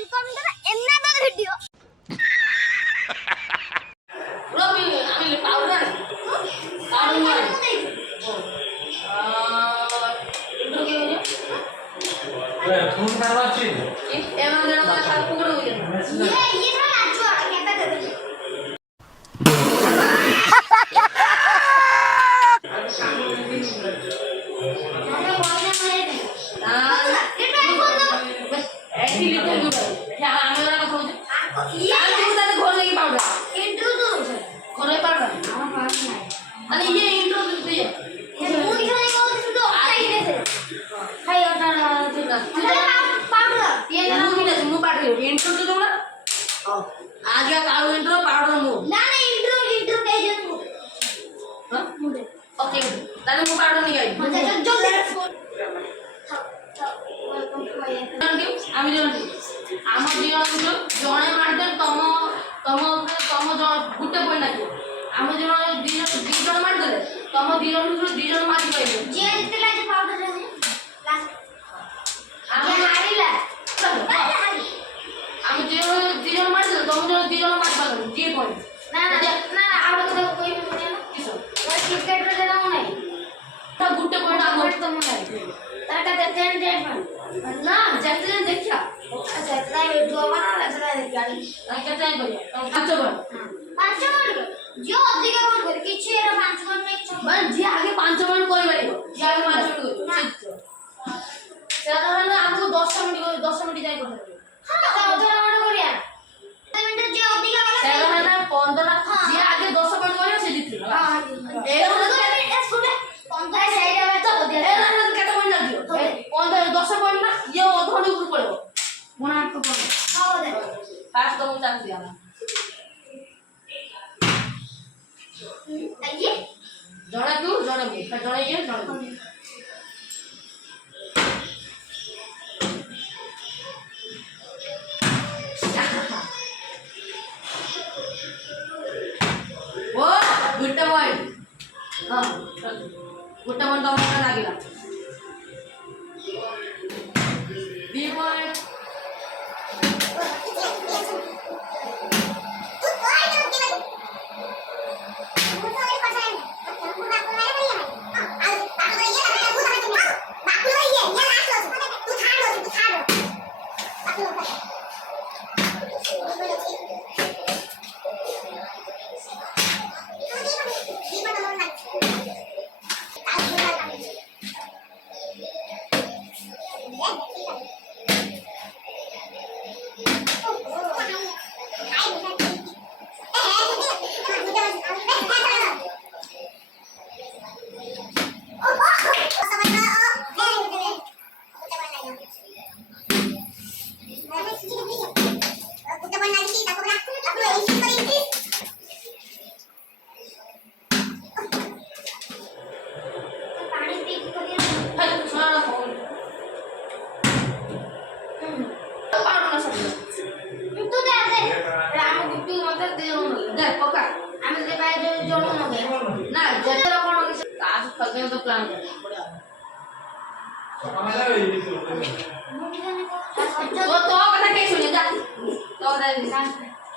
welcome to another video. Bro, আমি powder powder intro কি হইছে ए फोन करवाची एना देना काल पुगड़ हो जाए ये तो नाचो कहता दे दे अरे बोलने में ये ट्राई कर दो ऐसी लिखो दो क्या आने वाला हो ये तू तारे घर लगी पाउडर इंट्रो तो घरे पाउडर আমার পাস নাই अरे ये इंट्रो दे ये মুখ দিখানে কল শুধু আই রে खाई ओटा तू ना পাউডার ये ना मु पाउडर इंट्रो तो ना आगे कालो इंट्रो पाउडर मु না না इंट्रो কে জন্য हां ओके ताले मु पाउडर नहीं गाई জলদি আমি জানি আমার জীবন জনে মারতে তম তম তম গুটে পড় নাকি আমি জীবন দুইজন মার দেলে তম দুইজন মারি পাইবে যে দিতে লাগে পাউডার রে লাস্ট আমি হারিলা আমি দুইজন মার দেলে তম দুইজন মার পালো যে পড়ে না না না আর কথা কই মনে না কিছু ওই ক্রিকেট রে নাও নাই তা গুটে পড়ে না আমার তো মনে নাই তার কাছে টেন ডেট না যেতে দেখা আচ্ছা তাই ভিডিও বানা লাগা গাড়ি আমি কেটে করি পাঁচ বার পাঁচ মিনিট যে অধিক বল করে কিছু এরা 5 মিনিট নাই কিছু মানে যে আগে 5 মিনিট কই পারিব যে আগে 5 মিনিট কই সেটা মানে আমକୁ 10 মিনিট যাই করতে হ্যাঁ তো ওদের আমরা করি আর 5 মিনিট যে অধিক বল সেটা মানে 15 যে আগে 10 মিনিট করিব সে জিতল হ্যাঁ এই হলো স্কুলে 15 সাইডে হবে তো ওদের এ না কেটে পড় লাগিও 15 10 পড় না ইয়ে অধঘন্টা উপর পড়ব মনে তো পড়ে হ্যাঁ ওদের ফার্স্ট তো চান্স দিয়া না আইয়ে জড়া দূর জড়া মু জড়া গিয়ে জড়া ओ गुट्टा बॉय हां गुट्टा बॉय तो मला लागला बी बॉय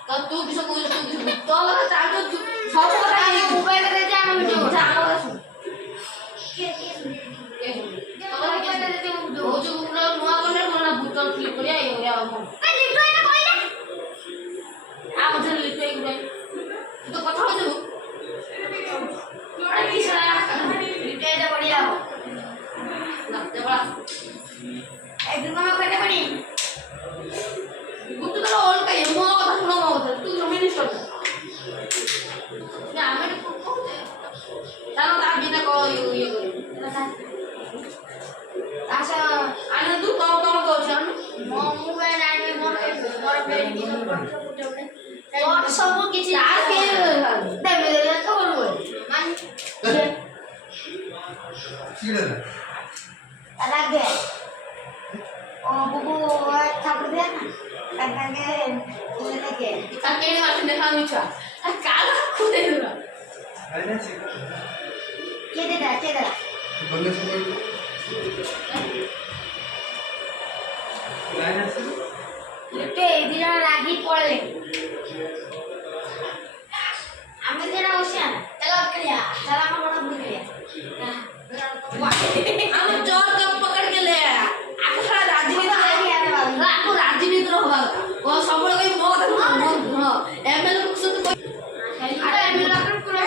तो तू किस को तो लगा चाल तो सब लगा ये मोबाइल रे जा हम वीडियो जा हम सुन के तो लगा के दे वो जो नुआ कोने कोना बुटल क्लिक करिया ये या हम ए लिखो এটা কই না आ मुझे लिखो एक बार तो কথা हो जो अरे किस आया लिखो এটা बढ़िया हो ना ते बड़ा ए दुकान में कटे पड़ी गुट्टू तो ऑल का ये मो কথা শুনো মো কথা তুই জমি নিছ না আমি তো জানো তা বিনা কো ইয়ে করি আচ্ছা আনে তু তো তো জান মোবাইল আইবে মোর বেরি কি और सब কিছু আর কে দেবে তো বলবো মান কিরে লাগবে ও বুবু ঠাকুর দেন না কাকাকে ইয়ে থেকে তাকে মাছ দেখা মিছা আর কালা খুদে দিলা আইনা সে কে দে বললে সে লাইন আছে লিখতে पड़े আমি যেটা ওশিয়ান চলো খেলিয়া চলো আমার বড় ভুল খেলিয়া हम चोर कब पकड़ के ले आया आपको सारा राजनीति आपको राजनीति होगा वो सब लोग कोई मौत हां एमएलए को सुन कोई अरे एमएलए अपन पूरा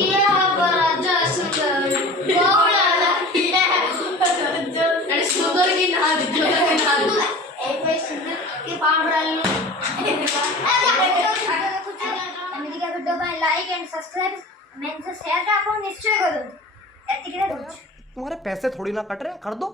ये अब राजा सुंदर गोला अरे सुंदर की ना ए पे सुंदर के पावडाल अमेरिका वीडियो को लाइक एंड सब्सक्राइब मैं से शेयर का आपको निश्चय करूं एतिके तुम्हारे पैसे थोड़ी ना कट रहे हैं, कर दो।